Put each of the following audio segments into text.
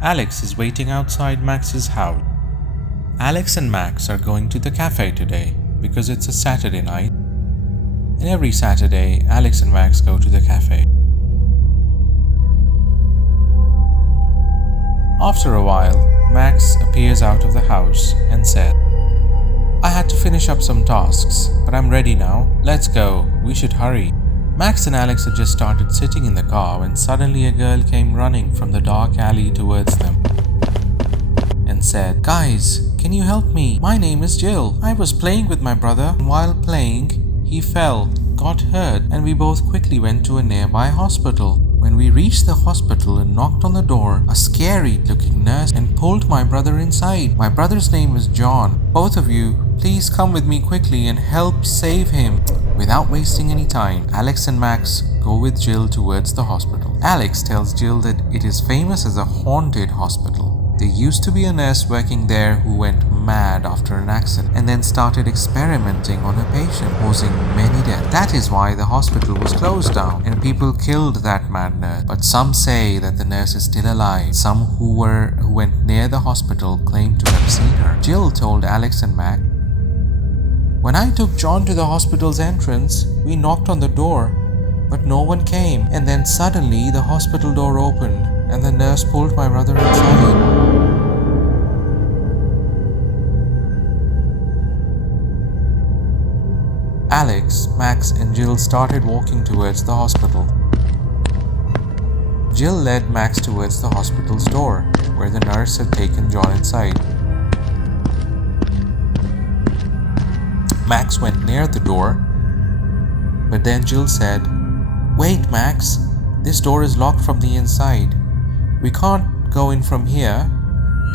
Alex is waiting outside Max's house. Alex and Max are going to the cafe today because it's a Saturday night. And every Saturday, Alex and Max go to the cafe. After a while, Max appears out of the house and said, "I had to finish up some tasks, but I'm ready now. Let's go. We should hurry." Max and Alex had just started sitting in the car when suddenly a girl came running from the dark alley towards them and said, "Guys, can you help me? My name is Jill. I was playing with my brother, and while playing, he fell, got hurt, and we both quickly went to a nearby hospital. When we reached the hospital and knocked on the door, a scary-looking nurse and pulled my brother inside. My brother's name is John. Both of you, please come with me quickly and help save him." Without wasting any time, Alex and Max go with Jill towards the hospital. Alex tells Jill that it is famous as a haunted hospital. There used to be a nurse working there who went mad after an accident and then started experimenting on a patient, causing many deaths. That is why the hospital was closed down and people killed that mad nurse. But some say that the nurse is still alive. Some who went near the hospital claim to have seen her. Jill told Alex and Max, "When I took John to the hospital's entrance, we knocked on the door, but no one came. And then suddenly the hospital door opened and the nurse pulled my brother inside." Alex, Max, and Jill started walking towards the hospital. Jill led Max towards the hospital's door, where the nurse had taken John inside. Max went near the door, but then Jill said, "Wait, Max, this door is locked from the inside. We can't go in from here.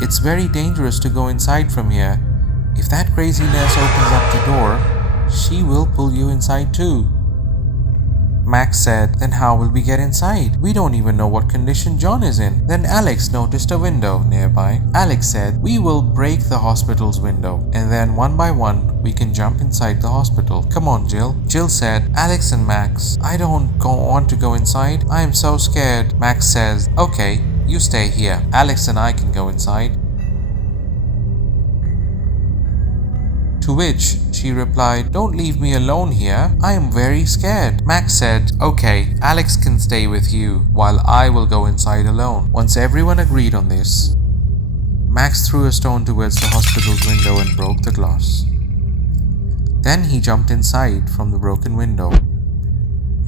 It's very dangerous to go inside from here. If that crazy nurse opens up the door, she will pull you inside too." Max said, "Then how will we get inside? We don't even know what condition John is in." Then Alex noticed a window nearby. Alex said, "We will break the hospital's window, and then one by one, we can jump inside the hospital. Come on, Jill." Jill said, "Alex and Max, I don't want to go inside. I am so scared." Max says, "Okay, you stay here. Alex and I can go inside." To which she replied, "Don't leave me alone here. I am very scared." Max said, "Okay, Alex can stay with you while I will go inside alone." Once everyone agreed on this, Max threw a stone towards the hospital's window and broke the glass. Then he jumped inside from the broken window.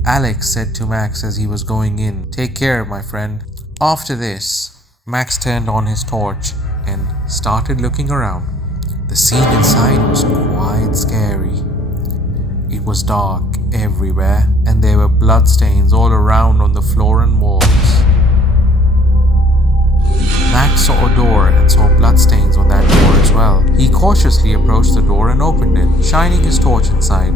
Alex said to Max as he was going in, "Take care, my friend." After this, Max turned on his torch and started looking around. The scene inside was quite scary. It was dark everywhere, and there were bloodstains all around on the floor and walls. Max saw a door and saw bloodstains on that door as well. He cautiously approached the door and opened it, shining his torch inside.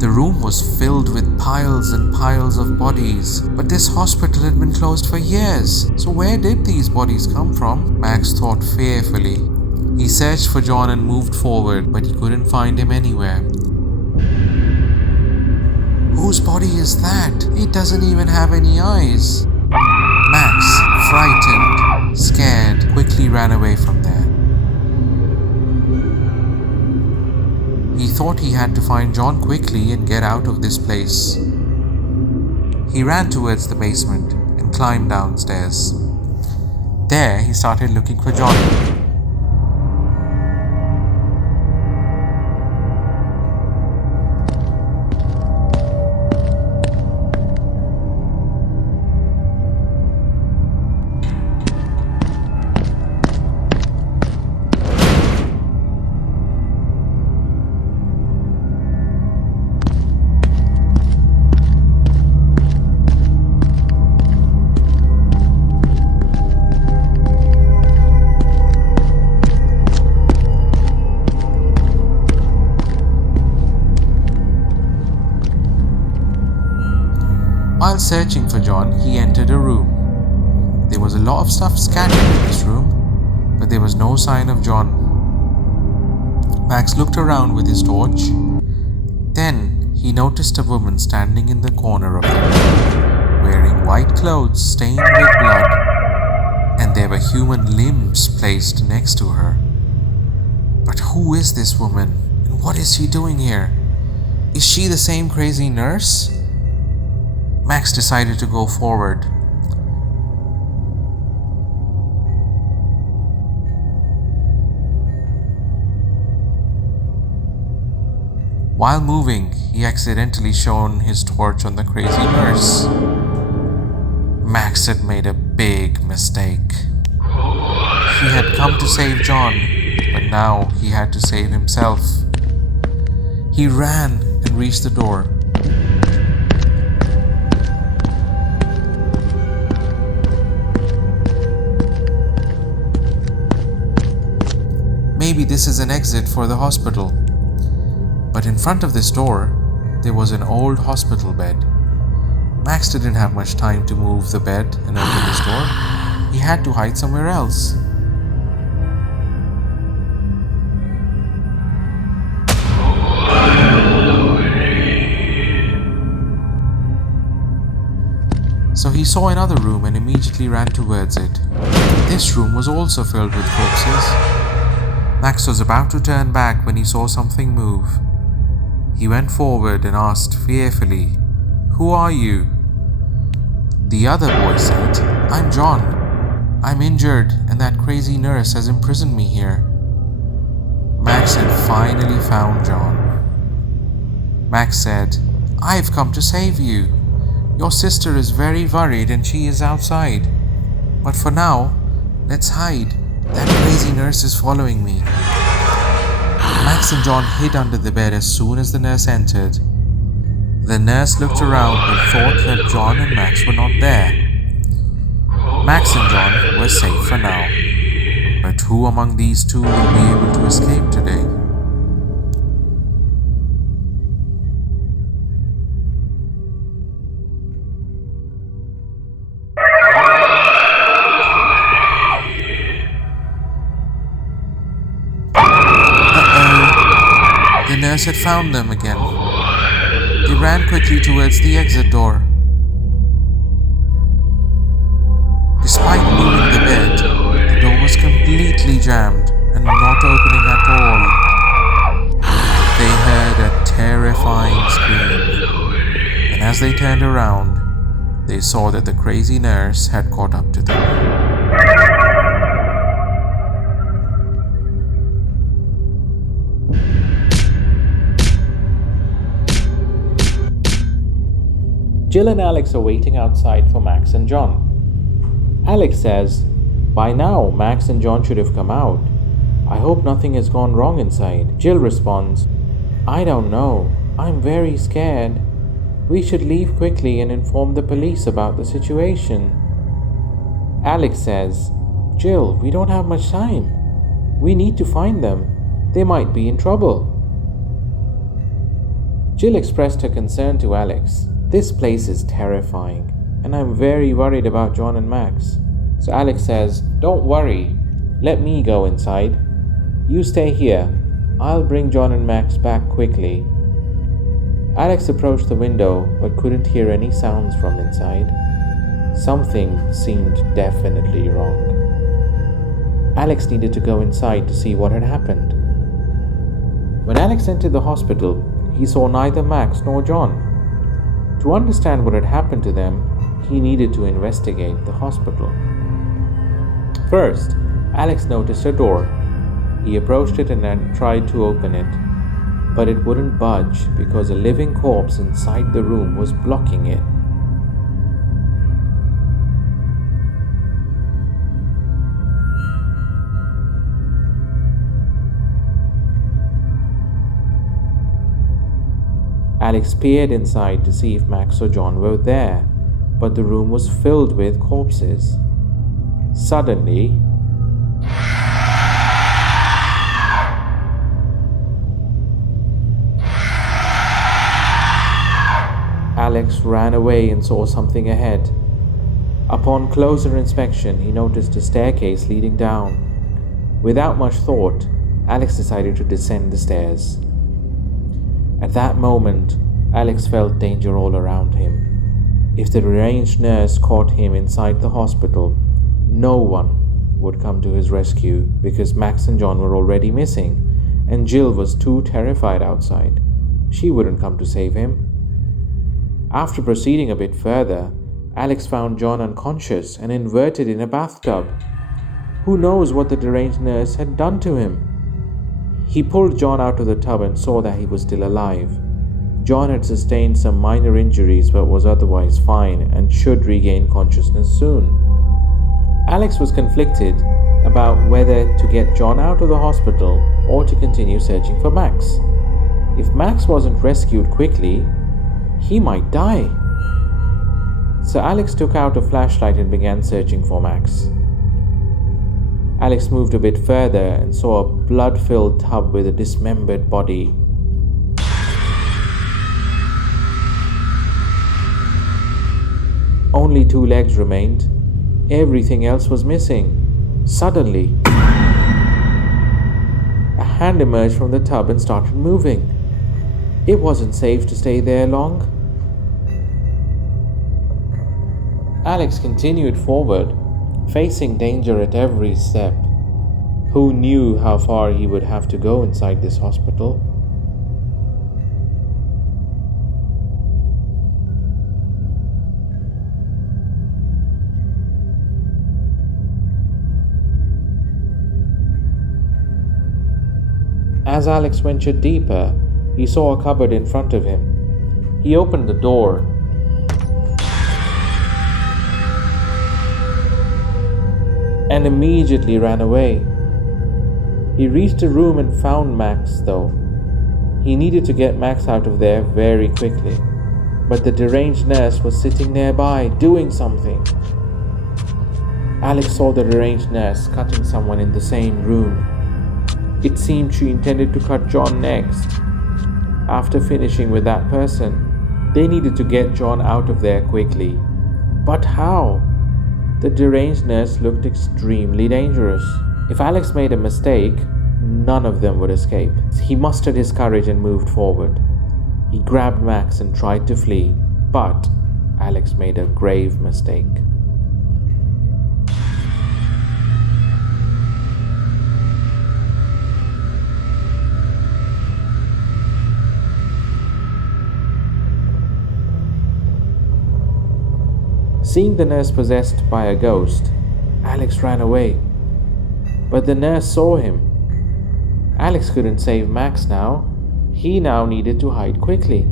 The room was filled with piles and piles of bodies, but this hospital had been closed for years. So where did these bodies come from? Max thought fearfully. He searched for John and moved forward, but he couldn't find him anywhere. Whose body is that? It doesn't even have any eyes. Max, frightened, scared, quickly ran away from there. He thought he had to find John quickly and get out of this place. He ran towards the basement and climbed downstairs. There, he started looking for John. While searching for John, he entered a room. There was a lot of stuff scattered in this room, but there was no sign of John. Max looked around with his torch. Then he noticed a woman standing in the corner of the room, wearing white clothes stained with blood, and there were human limbs placed next to her. But who is this woman, and what is she doing here? Is she the same crazy nurse? Max decided to go forward. While moving, he accidentally shone his torch on the crazy nurse. Max had made a big mistake. He had come to save John, but now he had to save himself. He ran and reached the door. Maybe this is an exit for the hospital. But in front of this door, there was an old hospital bed. Max didn't have much time to move the bed and open this door. He had to hide somewhere else. So he saw another room and immediately ran towards it. This room was also filled with corpses. Max was about to turn back when he saw something move. He went forward and asked fearfully, "Who are you?" The other boy said, "I'm John. I'm injured and that crazy nurse has imprisoned me here." Max had finally found John. Max said, "I've come to save you. Your sister is very worried and she is outside. But for now, let's hide. That crazy nurse is following me." Max and John hid under the bed as soon as the nurse entered. The nurse looked around but thought that John and Max were not there. Max and John were safe for now. But who among these two will be able to escape today? The nurse had found them again. They ran quickly towards the exit door. Despite moving the bed, the door was completely jammed and not opening at all. They heard a terrifying scream, and as they turned around, they saw that the crazy nurse had caught up to them. Jill and Alex are waiting outside for Max and John. Alex says, "By now, Max and John should have come out. I hope nothing has gone wrong inside." Jill responds, "I don't know. I'm very scared. We should leave quickly and inform the police about the situation." Alex says, "Jill, we don't have much time. We need to find them. They might be in trouble." Jill expressed her concern to Alex. "This place is terrifying, and I'm very worried about John and Max." So Alex says, "Don't worry. Let me go inside. You stay here. I'll bring John and Max back quickly." Alex approached the window but couldn't hear any sounds from inside. Something seemed definitely wrong. Alex needed to go inside to see what had happened. When Alex entered the hospital, he saw neither Max nor John. To understand what had happened to them, he needed to investigate the hospital. First, Alex noticed a door. He approached it and then tried to open it, but it wouldn't budge because a living corpse inside the room was blocking it. Alex peered inside to see if Max or John were there, but the room was filled with corpses. Suddenly, Alex ran away and saw something ahead. Upon closer inspection, he noticed a staircase leading down. Without much thought, Alex decided to descend the stairs. At that moment, Alex felt danger all around him. If the deranged nurse caught him inside the hospital, no one would come to his rescue because Max and John were already missing, and Jill was too terrified outside. She wouldn't come to save him. After proceeding a bit further, Alex found John unconscious and inverted in a bathtub. Who knows what the deranged nurse had done to him? He pulled John out of the tub and saw that he was still alive. John had sustained some minor injuries but was otherwise fine and should regain consciousness soon. Alex was conflicted about whether to get John out of the hospital or to continue searching for Max. If Max wasn't rescued quickly, he might die. So Alex took out a flashlight and began searching for Max. Alex moved a bit further and saw a blood-filled tub with a dismembered body. Only 2 legs remained. Everything else was missing. Suddenly, a hand emerged from the tub and started moving. It wasn't safe to stay there long. Alex continued forward, facing danger at every step. Who knew how far he would have to go inside this hospital? As Alex ventured deeper, he saw a cupboard in front of him. He opened the door. And immediately ran away. He reached a room and found Max, though. He needed to get Max out of there very quickly. But the deranged nurse was sitting nearby, doing something. Alex saw the deranged nurse cutting someone in the same room. It seemed she intended to cut John next. After finishing with that person, they needed to get John out of there quickly. But how? The deranged nurse looked extremely dangerous. If Alex made a mistake, none of them would escape. He mustered his courage and moved forward. He grabbed Max and tried to flee, but Alex made a grave mistake. Seeing the nurse possessed by a ghost, Alex ran away. But the nurse saw him. Alex couldn't save Max now. He now needed to hide quickly.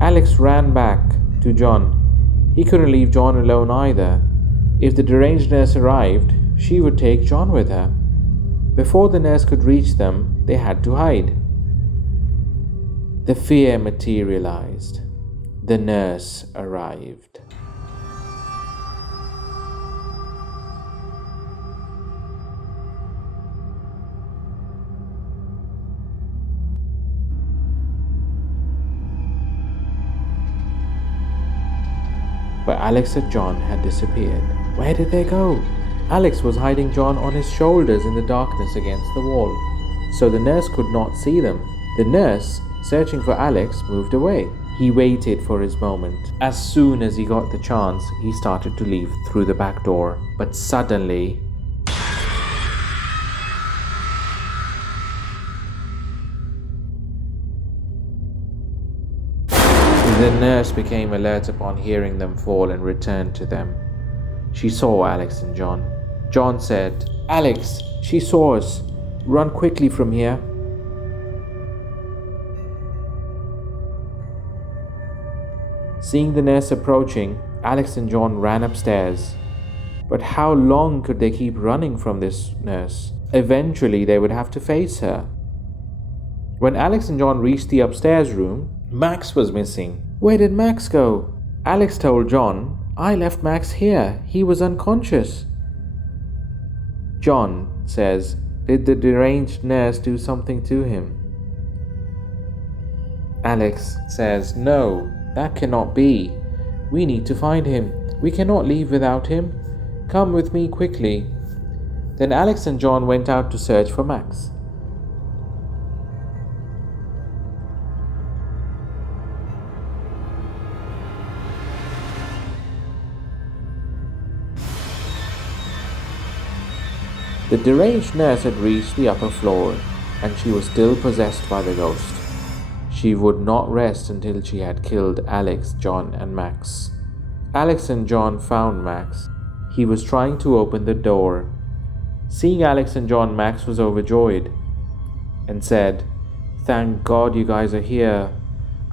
Alex ran back to John. He couldn't leave John alone either. If the deranged nurse arrived, she would take John with her. Before the nurse could reach them, they had to hide. The fear materialized. The nurse arrived. But Alex and John had disappeared. Where did they go? Alex was hiding John on his shoulders in the darkness against the wall, so the nurse could not see them. The nurse, searching for Alex, moved away. He waited for his moment. As soon as he got the chance, he started to leave through the back door. But suddenly, the nurse became alert upon hearing them fall and returned to them. She saw Alex and John. John said, "Alex, she saw us. Run quickly from here." Seeing the nurse approaching, Alex and John ran upstairs. But how long could they keep running from this nurse? Eventually, they would have to face her. When Alex and John reached the upstairs room, Max was missing. Where did Max go? Alex told John, "I left Max here. He was unconscious." John says, "Did the deranged nurse do something to him?" Alex says, "No, that cannot be. We need to find him. We cannot leave without him. Come with me quickly." Then Alex and John went out to search for Max. The deranged nurse had reached the upper floor, and she was still possessed by the ghost. She would not rest until she had killed Alex, John, and Max. Alex and John found Max. He was trying to open the door. Seeing Alex and John, Max was overjoyed and said, "Thank God you guys are here.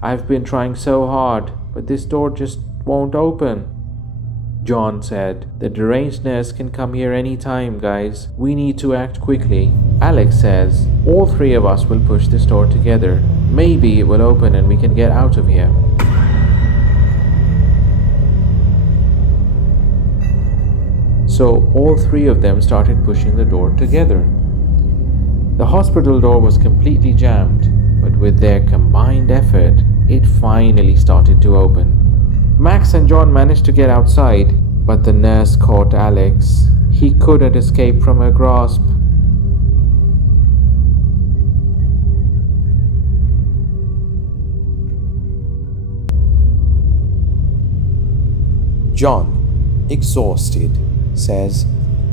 I've been trying so hard, but this door just won't open." John said, "The deranged nurse can come here any time, guys. We need to act quickly." Alex says, "All three of us will push this door together. Maybe it will open and we can get out of here." So all three of them started pushing the door together. The hospital door was completely jammed, but with their combined effort, it finally started to open. Max and John managed to get outside, but the nurse caught Alex. He couldn't escape from her grasp. John, exhausted, says,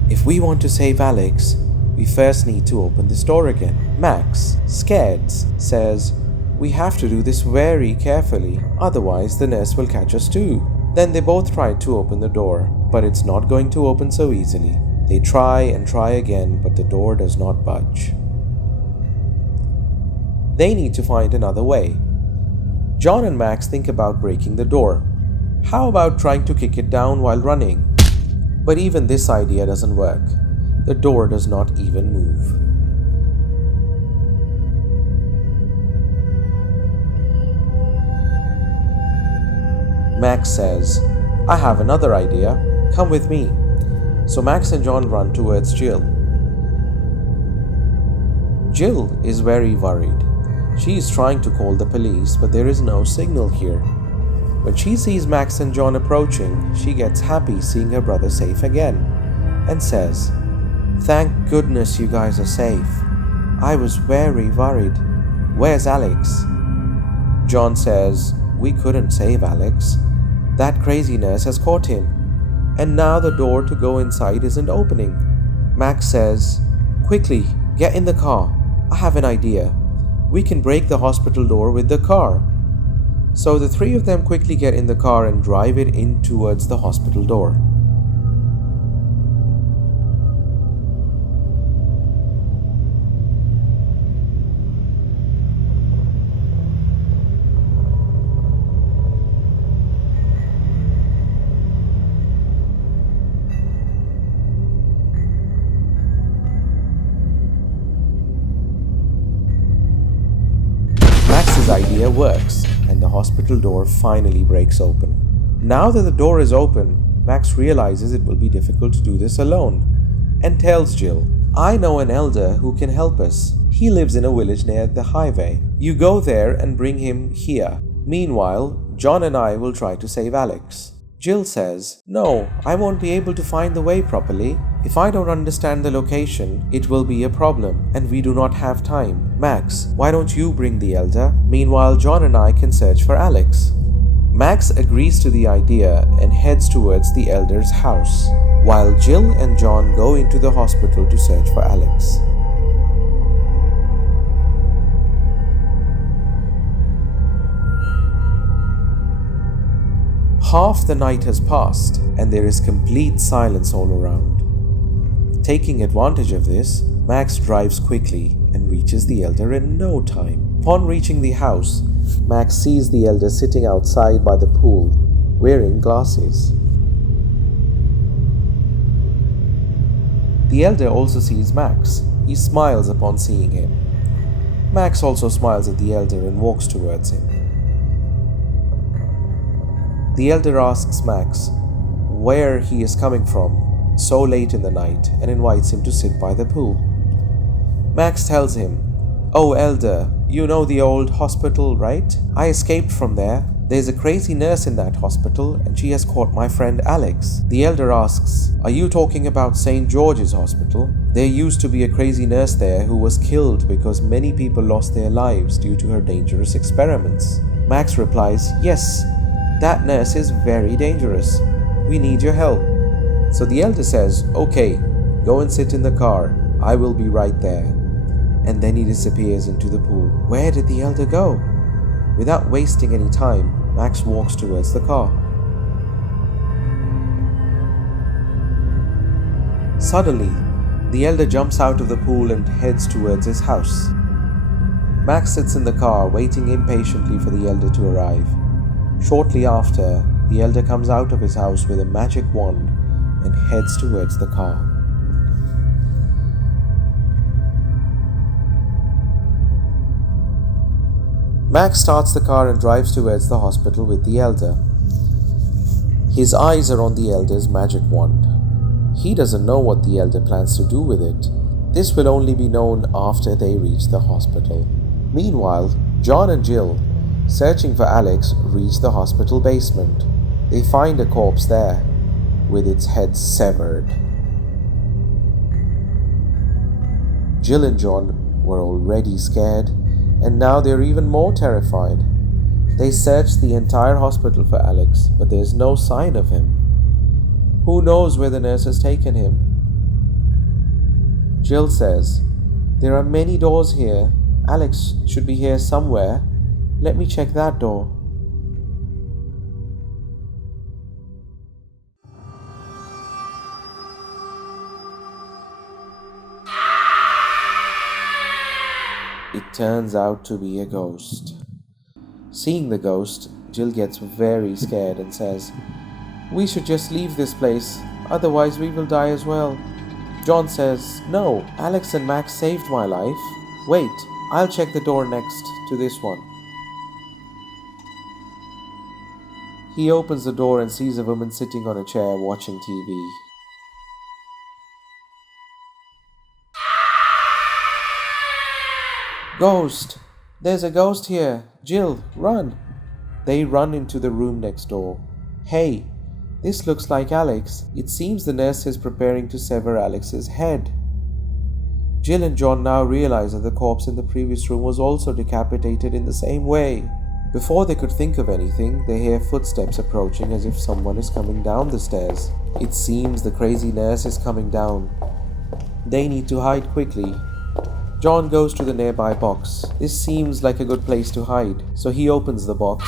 "If we want to save Alex, we first need to open this door again." Max, scared, says, "We have to do this very carefully, otherwise the nurse will catch us too." Then they both tried to open the door, but it's not going to open so easily. They try and try again, but the door does not budge. They need to find another way. John and Max think about breaking the door. How about trying to kick it down while running? But even this idea doesn't work. The door does not even move. Max says, "I have another idea. Come with me." So Max and John run towards Jill. Jill is very worried. She is trying to call the police, but there is no signal here. When she sees Max and John approaching, she gets happy seeing her brother safe again and says, "Thank goodness you guys are safe. I was very worried. Where's Alex?" John says, "We couldn't save Alex. That crazy nurse has caught him, and now the door to go inside isn't opening." Max says, "Quickly, get in the car. I have an idea. We can break the hospital door with the car." So the three of them quickly get in the car and drive it in towards the hospital door. Max's idea works, and the hospital door finally breaks open. Now that the door is open, Max realizes it will be difficult to do this alone and tells Jill, "I know an elder who can help us. He lives in a village near the highway. You go there and bring him here. Meanwhile, John and I will try to save Alex." Jill says, "No, I won't be able to find the way properly. If I don't understand the location, it will be a problem, and we do not have time. Max, why don't you bring the elder? Meanwhile, John and I can search for Alex." Max agrees to the idea and heads towards the elder's house, while Jill and John go into the hospital to search for Alex. Half the night has passed, and there is complete silence all around. Taking advantage of this, Max drives quickly and reaches the elder in no time. Upon reaching the house, Max sees the elder sitting outside by the pool, wearing glasses. The elder also sees Max. He smiles upon seeing him. Max also smiles at the elder and walks towards him. The elder asks Max where he is coming from so late in the night and invites him to sit by the pool. Max tells him, "Oh elder, you know the old hospital, right? I escaped from there. There's a crazy nurse in that hospital and she has caught my friend Alex." The elder asks, "Are you talking about St. George's Hospital? There used to be a crazy nurse there who was killed because many people lost their lives due to her dangerous experiments." Max replies, "Yes, that nurse is very dangerous. We need your help." So the elder says, "Okay, Go and sit in the car. I will be right there." And then he disappears into the pool. Where did the elder go? Without wasting any time, Max walks towards the car. Suddenly, the elder jumps out of the pool and heads towards his house. Max sits in the car, waiting impatiently for the elder to arrive. Shortly after, the elder comes out of his house with a magic wand and heads towards the car. Max starts the car and drives towards the hospital with the elder. His eyes are on the elder's magic wand. He doesn't know what the elder plans to do with it. This will only be known after they reach the hospital. Meanwhile, John and Jill, searching for Alex, reach the hospital basement. They find a corpse there, with its head severed. Jill and John were already scared, and now they're even more terrified. They search the entire hospital for Alex, but there's no sign of him. Who knows where the nurse has taken him? Jill says, "There are many doors here. Alex should be here somewhere. Let me check that door." It turns out to be a ghost. Seeing the ghost, Jill gets very scared and says, "We should just leave this place, otherwise we will die as well." John says, "No, Alex and Max saved my life. Wait, I'll check the door next to this one." He opens the door and sees a woman sitting on a chair watching TV. "Ghost! There's a ghost here! Jill, run!" They run into the room next door. "Hey, this looks like Alex. It seems the nurse is preparing to sever Alex's head." Jill and John now realize that the corpse in the previous room was also decapitated in the same way. Before they could think of anything, they hear footsteps approaching as if someone is coming down the stairs. It seems the crazy nurse is coming down. They need to hide quickly. John goes to the nearby box. This seems like a good place to hide, so he opens the box.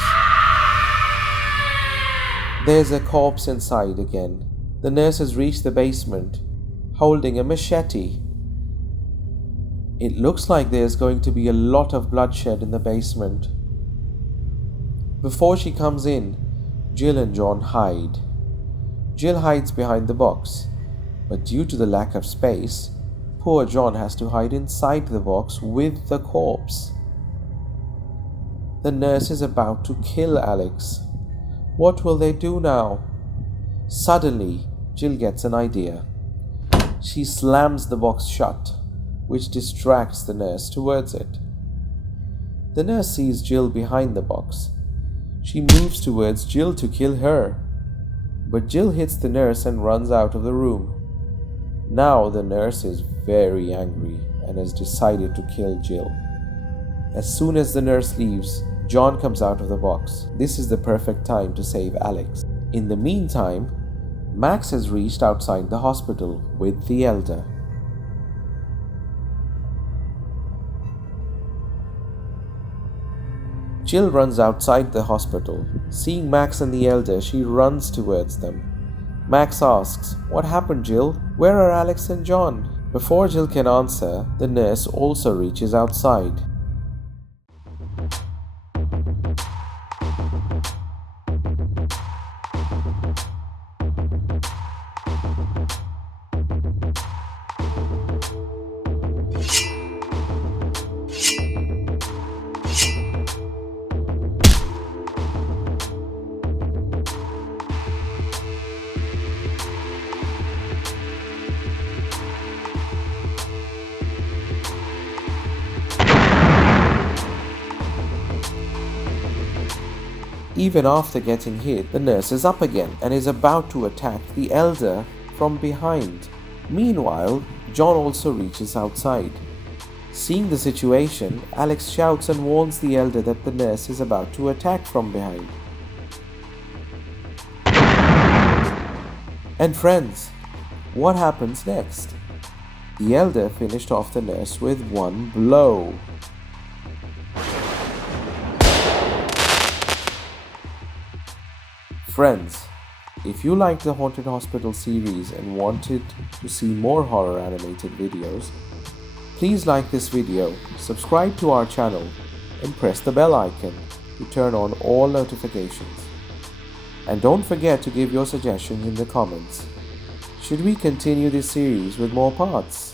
There's a corpse inside again. The nurse has reached the basement, holding a machete. It looks like there's going to be a lot of bloodshed in the basement. Before she comes in, Jill and John hide. Jill hides behind the box, but due to the lack of space, poor John has to hide inside the box with the corpse. The nurse is about to kill Alex. What will they do now? Suddenly, Jill gets an idea. She slams the box shut, which distracts the nurse towards it. The nurse sees Jill behind the box. She moves towards Jill to kill her, but Jill hits the nurse and runs out of the room. Now the nurse is very angry and has decided to kill Jill. As soon as the nurse leaves, John comes out of the box. This is the perfect time to save Alex. In the meantime, Max has reached outside the hospital with the elder. Jill runs outside the hospital. Seeing Max and the elder, she runs towards them. Max asks, "What happened, Jill? Where are Alex and John?" Before Jill can answer, the nurse also reaches outside. Even after getting hit, the nurse is up again and is about to attack the elder from behind. Meanwhile, John also reaches outside. Seeing the situation, Alex shouts and warns the elder that the nurse is about to attack from behind. And friends, What happens next? The elder finished off the nurse with one blow. Friends, if you liked the Haunted Hospital series and wanted to see more horror animated videos, please like this video, subscribe to our channel, and press the bell icon to turn on all notifications. And don't forget to give your suggestions in the comments. Should we continue this series with more parts?